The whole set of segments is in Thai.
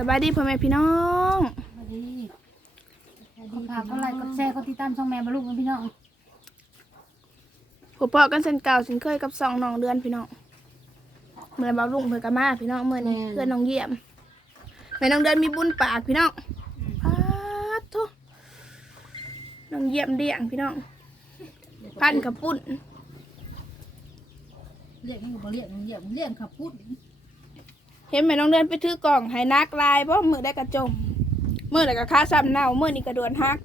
สบายดีพ่อแม่พี่น้องสวัสดีขอฝากกดไลค์กดแชร์กดติดตามช่องแม่บรรลุกันพี่น้องผมพอกันเส้นเก่าสินเคยกับสองน้องเดือนพี่น้องเมื่อบ่าวลุงเมื่อกะมาพี่น้องเมื่อนี้เพื่อนน้องเยี่ยมแม่น้องเดือนมีบุญปากพี่น้องพาดโทุน้องเยี่ยมเดี่ยงพี่น้องพันกับปุ่นเรียกนี่ก็บ่เรียกเรียกเรียกขับพูด เห็นแม่น้องเดือนไปถือกล่องให้นักลายเพราะมือได้กระจมมือได้กระค้าซ้ำเน่ามือนี่กระดวนฮัก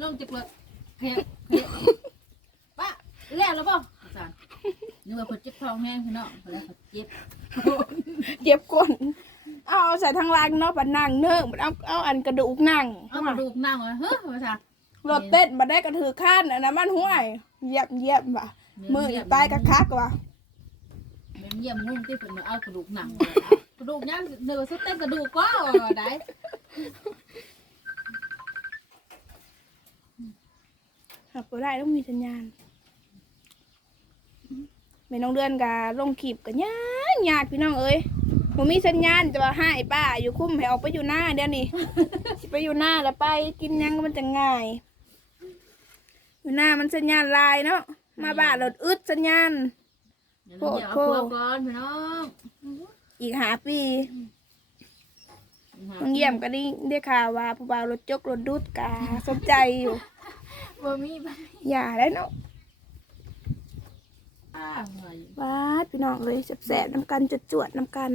ลงจากรถเพียเพียป้าเรียกแล้วป่ะอาจารย์นึกว่าคนเจ็บท้องแห้งพี่น้องแล้วเขาเจ็บเจ็บก้นเอาใส่ทางล่างเนาะบัดนั่งเนิ่งบัดเอาเอาอันกระดูกนั่งเอามาดูนั่งเลยเฮ้ยอาจารย์รถเต้นบัดได้กระถือข้านอันนั้นมันห่วยเหยียบเหยียบว่ะมืออยู่ใต้กระคักว่ะ เป็นเยี่ยมงงที่เพิ่นเอากระดูกหนังกระดูกยังเนื้อสุดเต้นกระดูกก็ได้หักบ่ได้ต้องมีสัญญาณไม่น้องเดือนกะลงขีบกันยากยากพี่น้องเอ้ยผมมีสัญญาณจะว่าให้ป้าอยู่คุ้มให้ออกไปอยู่หน้าเดี๋ยวนี้ สิไปอยู่หน้าแล้วไปกินยังก็มันจะง่าย อยู่หน้ามันสัญญาณลายเนาะมาบ้านรถอึดสัญญาณ เดี๋ยวเอาครัวก่อนพี่น้องอีกหาปีน้องเยี่ยมก็ได้ได้ข่าวว่าผู้บ่าวรถจกรถดุดกาสนใจอยู่ บ่มีบ้าอย่าได้เนาะเหนื่อยว้าดพี่น้องเลยแสบๆน้ำกันจุดจวดๆน้ำกัน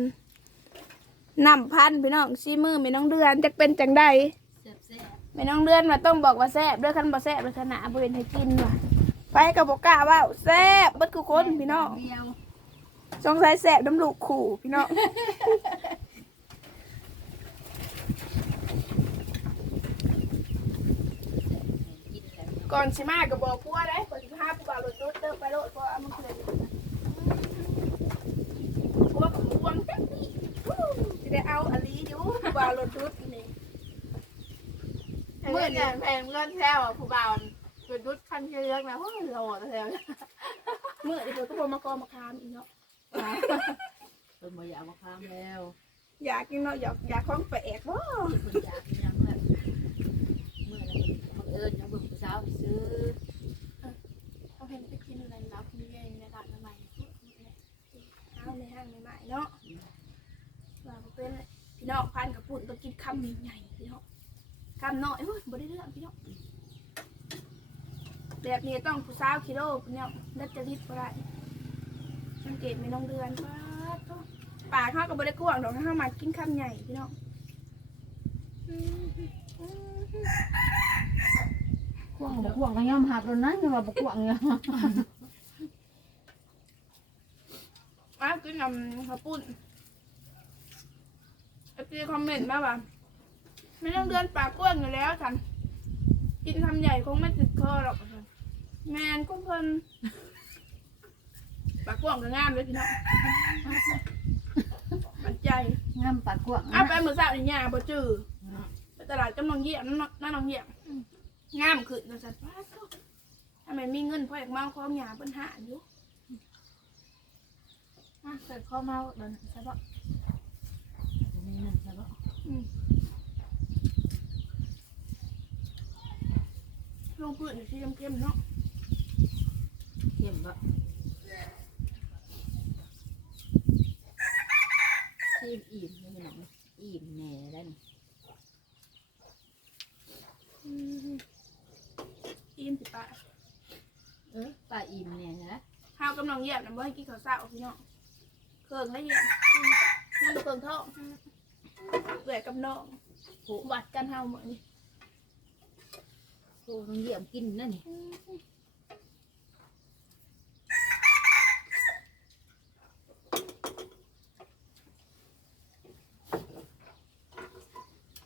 นำพันพี่น้องซีมือไม่น้องเดือนจะเป็นจังใดแซ่บแซ่บ ไม่น้องเดือนมาต้องบอกว่าแซ่บเด้อคันบ่แซ่บลักษณะบ่เป็นให้กินว่ะ ไปกับบอกกล้าว่าแซ่บเบิดทุกคนพี่น้องเดียวสงสัยแซ่บน้ำลูกขู่พี่น้องกินกันก่อนสิมาก็บอกพัวได้ก่อนสิพาผู้บ่าวรถดุดเด้อไปโลดเพราะว่ามันเคยพัวกับพวงจังนี่วู้สิได้เอาอลีอยู่ผู้บ่าวรถดุดนี่เมื่อเนี่ยแพงเงินแท้วผู้บ่าว เป็นดุดคันเยอะๆนะโอ้ยโหดแท้วเมื่อเดี๋ยวก็บ่มากอมาคามอีกเนาะต้นมะยาวมะขามแล้วอยากกินเนาะอยากอยากของแปลกบ่เพิ่นอยากกินยังเมื่อเมื่อนั้นบังเอิญยังเบิ่งผู้สาวซื้อเขาเห็นไปกินอะไรรับมีเองในร้านใหม่ห้างในห้างใหม่ๆเนาะว่าบ่เป็นพี่น้องพันกับปุ่นต้องกินคำใหญ่ๆพี่น้องคำน้อยเฮ้ยบ่ได้เรื่องพี่น้อง แบบนี้ต้องผู้สาวกิโลพี่ยดัดจริตบ่ได้สังเกตไม่น้องเดือนว่าปากเขาก็บ่ได้กว้างดอกถ้าเขามากินคำใหญ่พี่น้องกวางบกวางก็ยอมหักแล้นะอย่าว่าบกวางเนี่ยอะกินนำข้าวปุ้นไอ้พี่คอมเมนต์มาว่าไม่ต้องเดือนปากกว้างอยู่แล้วท่านกินคำใหญ่คงไม่ติดคอหรอก แมนก็เพิ่นปากกว้างก็งามเลยพี่น้องมันใจงามปากกวางเอาไปมือสาวนี่ยาบ่จื้อไปตลาดกำลังเยี่ยมน้ำน้องเยี่ยมงามขึ้นนะสัตว์ว้าวทำไมมีเงินพ่ออยากเมาของหยาเปิ้นหาอยู่อะเกิดข้อเมาเดินใช่ปะนี่นั่นซะบ่ลงพื้นที่เข้มๆเนาะเข้ม บ่อิ่มอิ่มนี่พี่น้องอิ่มแน่แล้วนี่นอิ่มสิปะเออป้าอิ่มแน่นะข้าวกำลังเยี่ยมนะบ่ให้กินข้าวเช้าพี่น้องเครื่องได้เยี่ยมนั่นเครื่องท้องเอื่อยกับน้องผูวัดกันเฮาเหมือนโอ้ต้องเยี่ยมกินนั่นนี่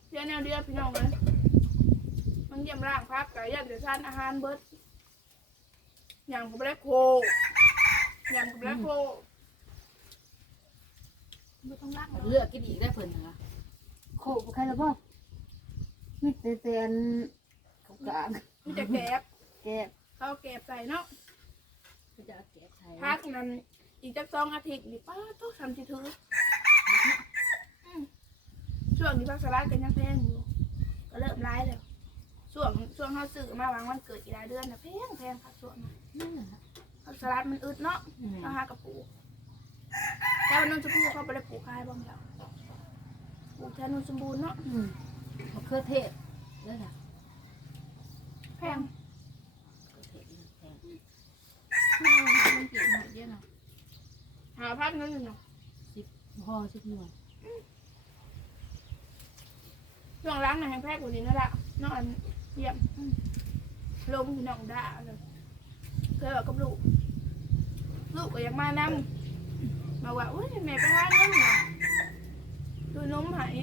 เดี๋ยว แนวเดียวพี่น้องเลยมันเยี่ยมร่างพักไก่ย่างเดี๋ยวทานอาหารเบิดอย่างกับแบล็คโคอย่างกับแบล็คโคไม่ต้องรักเลือกกินอีกได้เพิ่นนะโคบ่ใครแล้วบ่มีแต่แต่อันเขากลางมีแต่แกบแก้บข้าวแกบใส่เนาะเขาจะเอาแก้บไทยพักนั้นอีกจักสองอาทิตย์นี่ป้าต้องทำสิถืออืม ช่วงนี้พักสลัดกันยังแพงอยู่ ก็เริ่มร้ายแล้วช่วงช่วงเขาซื้อมาวางวันเกิดอีกหลายเดือนนะแพงแพงค่ะช่วงนั้นนั่นแหละผักสลัดมันอึดเนาะอืมเขาหากระปูกแต่วันนั้นจะพูดเขาไปได้ปลูกคายบ้างแล้วปลูกแทนนุ่นสมบูรณ์เนาะอืมมะเขือเทศนั่นแหละแพงมะเขือเทศนี่แพงอืมมันกินหน่อยเดียวนะหาพันนั่นเนาะพอสิบหน่วย ช่วงล้างน่ะแห้งแพงกว่านี้นั่นแหละเนาะอันเยี่ยมอืมลงที่น้องด่าเลยเคยบอกกับลูก ลูกก็อยากมานั่มาว่าอุ้ยแม่ไปหาเงินเนาะดูนมใหาย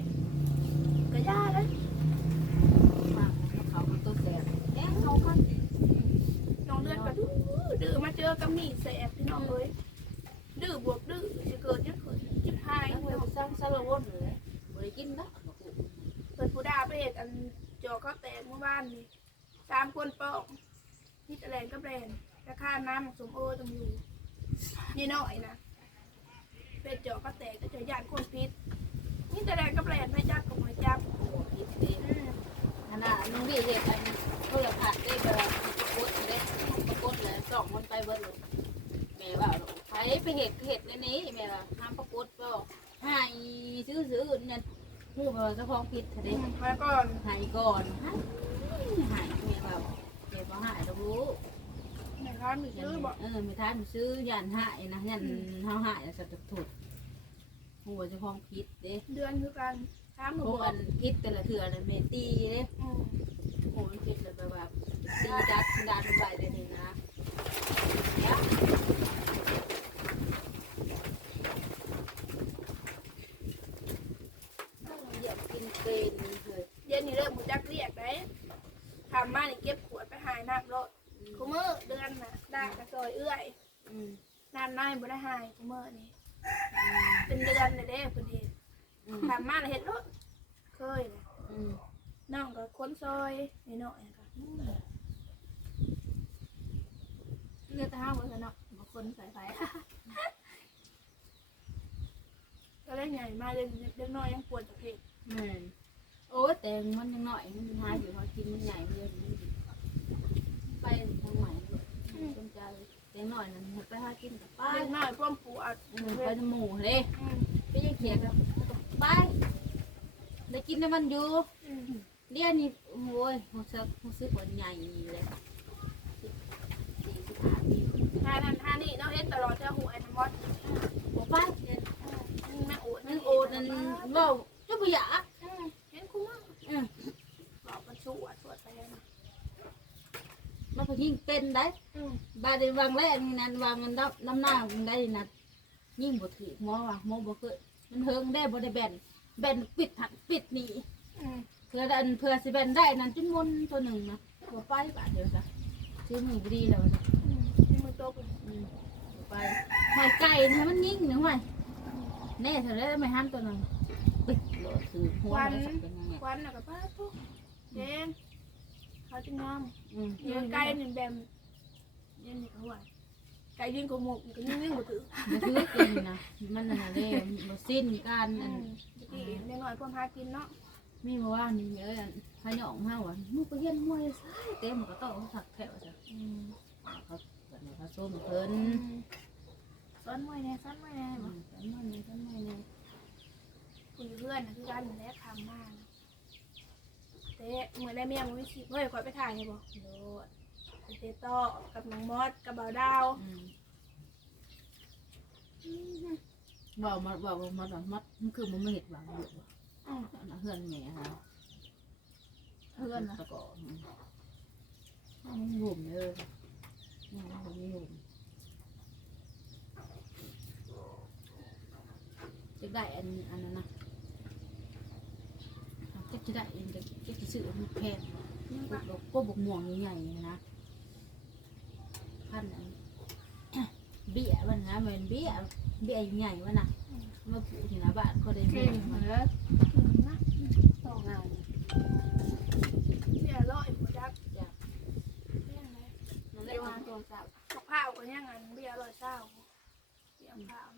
ก็ย่าเลยมากมะเขามันต้นแสบแดงเขากันน้องเดือนก็ดื้อดื้อมาเจอกับหมีแสบพี่น้องเลยดื้อบวกดื้อจะเกิดจะเกิดจิบหายทั้งเเวลสร้างสารวนเลยบริกินนะมะกรูดปิดผู้ดาไปเห็ดอันจอข้าวแตกเมื่อวานนี่สามคนปอกนี่ตะแลนกับแลนราคาน้ำสมโอต้องอยู่นี่น้อยนะเป็ดจอข้าวแตกก็จะย่านคนพิษนี่ตะแลนกับแลนไม่จับกับหอยจับโอพิษองอืมขนาดน้องพี่เด็กอันเพื่อผัดได้แบบประกดได้ประกดเลยสองคนไปเบิดเลยแม่ว่าไปไปเห็ดเห็ดในนี้แม่ว่าห้ามประกดก็ให้ซื้อซื้อเนี่ย หูแบบเจ้าของผิดเถอะอืเด้มแล้วก่อนหายก่อนหายหายแม่ว่าแม่บ่หายดอกรู้ในร้านมีซื้อบอกเออไม่ทานซื้อยันหายนะยันเฮาหายสัตว์ถุดหัวเจ้าของผิดเด้เดือนคือกันสามหนูพวกบออักนผิดแต่ละเถื่อน่ะแม่ตีเด้อืมโอ้ยผิดเลยแบบว่าตีดัดดันไปเลยนี่นะเนี่ย เหยียบกิน เกรนเลยเย็นนี่เริ่มหูจักเรียกได้ทำมานี่เก็บขวดไปหายน้ำรถคุมือเดือนน่ะได้กระซอยเอื้อยน้ำน้อยบ่ได้หายคุมือนี่เป็นเดือนเลยเด้พอดีอืมทำมาเห็ดรถเคยนะน้องก็ค้นซอยนิดหน่อยค่ะเลือดตาห้าวันเนาะบางคนใส่ไฟก็ได้ใหญ่มากเลยเล็กน้อยยังปวดจากเพศ อืมโอ้ยแต่มันยังหน่อยมันหายอยู่พอกินมันใหญ่มันเลยมันไปทางใหม่ด้วยสนใจแต่หน่อยนั้นไปหากินกับป้าเล็กน้อยพ่วงปวดอืมไปน้ำหมูเลยอืมไปยังเขียกับไปได้กินน้ำมันอยู่อืมเดี๋ยวนี้โอ้ยรู้สึกรู้สึกว่าใหญ่เลยสี่สิบห้าปีทานันทานี่น้องเอ็ดตลอดเจ้าหัวไอ้น้ำมอดบอกไปเนี่ยอืมแม่โอดนั่นโอดนั่นเว่าจุ บหยาอืมเห็นคุ้มมากอืมบอกมันสวดสวดไปเลยนะมันก็ยิ่งเป็นได้อืมบาดในวางแรกนี่นั่นวางมันน้ำน้ำหน้ามันได้นั่นยิ่งบ่ถือหมอว่ะหมอบ่เคยมันเฮิงได้บ่ได้แบนแบนปิดหักปิดหนีอืมเพื่อดันเพื่อสิแบนได้นั่นจุนมนตัวหนึ่งนะบ่ไปบาดเดียวจ้ะซื้อมือบ่ดีแล้วจ้ะอืมที่มือโตกเลยอืมบ่ไปหอยไก่นะมันยิ่งหนึ่งวันแน่เท่าไรไม่หันตัวหนึง ปิดโหลดคือหัวมันสักเป็นยังไงควันน่ะกับป้าปุ๊กเย็นเขาจะงามอืมเย็นไก่นี่แบบเย็นนี่เขาว่าไก่ยิงกูหมกก็ยิงยิงกูถือมันคือเกินนะมันน่ะเด้บ่สิ้นการอือันมตะกี้เล็กน้อยพ่อพากินเนาะมีมาว่านี่เอ้ยอันพายองเฮาอะมึงไปเรียนมวยซะเต็มก็ต้องถักแถวจ้ะอืมเขาเกิดมาเขาส้มเพิ่น ซ้อนมวยแน่ซ้อนมวยแน่อืบ่มกันมันนี่กันไม่นี่คุยเพื่อน นะคือการแลกคำมากนะเต้เหมือนได้เมียมึงไม่คิดเฮ้ยคอยไปถ่ายไงบอกโลดเตโต้กับน้องมอสกับบ่าวดาวอืมบอกมาบอกมามามัดมันคือมันไม่เห็ดหวังอยู่ว่ะอืมอันนั้นเพื่อนแม่ฮะเพื่อนนะตะกอนมันหุ่มเลยมันหุ่มไม่หุ่มจะได้อันอันนั้นนะ จะจะได้เองจะจะจะซื้อมันแพงยังก็ปะบอกก็บอกม่วงใหญ่ๆนะพันอันเบี้ยมันนะเหมือนเบี้ยเบี้ยใหญ่ๆมันนะมาปลูกที่หน้าบ้านเขาได้เก่เบี้ยงมันเหรอนะต้องงานเนี่ยร้อยหัวจักจ้ะเบี้ยอะไรนั่นแหเรียละกว่าตัวสาวมะพร้าวก็ยังอันเบี้ยร้อยเศร้าเบี้ยอย่างข้าว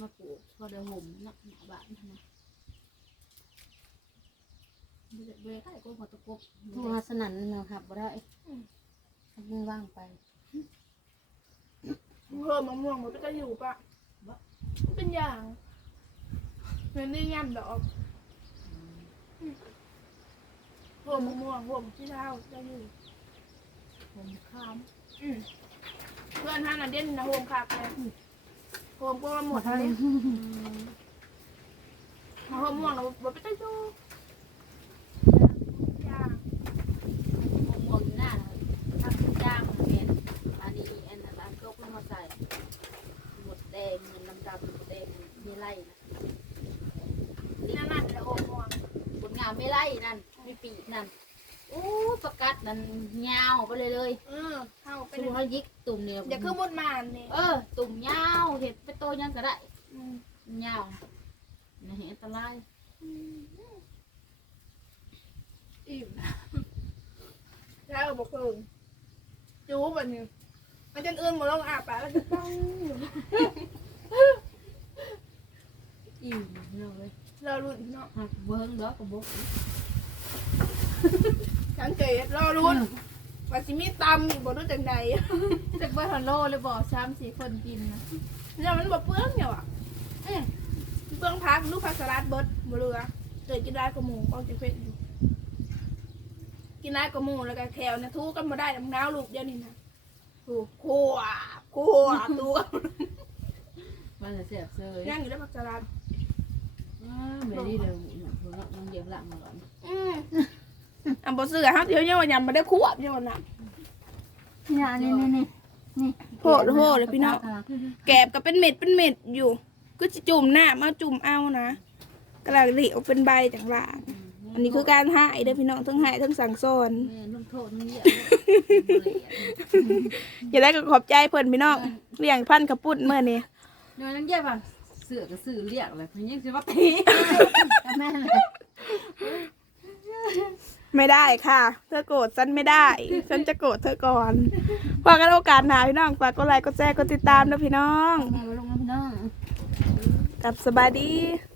มาปลูกพอได้ห่มเนาะหน้าบ้านทำไม เบื่อเบื่อใครก็มาตะกบโทรสนั่นเราครับบ่ได้ทำมือว่างไปเพิ่มมะม่วงมันก็อยู่ปะเป็นอย่างเงินนี่ยำดอกเพิ่มมะม่วงเพิ่มที่เท้าจะอยู่ผมข้ามเพื่อนท่านน่ะเด่นนะโฮมคักเลยโฮมก็หมดเลยโฮมม่วงเราบ่ไปได้ดูย่าง มองมองหน้าเลยทำจ้างเมียนอันนี้อันนั้นอันตกแล้วมาใส่หมดแดงมันน้ำดำหมดแดงมีไล่นะ นั่นน่ะจะโฮมม่วง ผลงานไม่ไล่นั่นมีปีกนั่นโอ้ประกัดนั่นยาวไปเลยเลย เออเข้าไป ไป เล ดู ย เขายิกตุ่มเนี่ย อย่าคือมุดมานนี่ เออ ตุ่มยาวเห็ดไป โตยังก็ได้อืมยาวนะเห็นอันตรายอิ่มแล้วเอาบอกเพิ่งจูบอันนี้มันจนอื่นหมดลงอาบปากแล้วจะต้องอยู่อิ่มเลยเราลุ้นเนาะหักเบิ้งดอกกระบอกสังเกตรอลุ้นว่าสิมีตำอีกบ่รู้จังใดจากเบอร์ฮัลโลเลยบอกสามสี่คนกินนะ เนี่ยมันบ่เปลืองเนี่ยว่ะอืมเปลืองพักลูกผักสลัดเบิดบ่เหลือเกิดกินได้กระหมูก็จะเผ็ดอยู่กินได้กระหมูแล้วก็แถวเนี่ยทูกันบ่ได้น้ำน้าวลูกเดียวนี่นะถูกขัวขัวตัวมันจะเสียบเซยย่างอยู่ได้ผักสลัดไม่ได้เลยหัวเรามันเยี่ยมหลังมาก่อนอืมอันบ่ซื้อครับเดี๋ยวเนี่ยว่ายำบ่ได้ควบเนี่ยว่ะนะเนี่ยนี่นี่นี่นี่ โหดโหดเลยพี่น้องแกบก็เป็นเม็ดเป็นเม็ดอยู่ ก็จะจุ่มหน้ามาจุ่มเอานะกระดาษเหลวเป็นใบจังหวะอันนี้คือการหายเด้อพี่น้องทั้งหายทั้งสั่งสอนแม่นุ่มโทษนี่เยอะอย่าได้ก็ขอบใจเพิ่นพี่น้องเลี้ยงพันธุ์กระปุ้นเมื่อนี้เดี๋ยวนั่งเยี่ยมเสือกับสื่อเรียกอะไรเพิ่งยังสิว่าผีแม่เลย ไม่ได้ค่ะ เธอโกรธฉันไม่ได้ ฉันจะโกรธเธอก่อนฝากกันโอกาสหน้าพี่น้องฝากกดไลค์กดแชร์กดติดตามนะพี่น้อง มาลงนะพี่น้อง กลับสบายดีส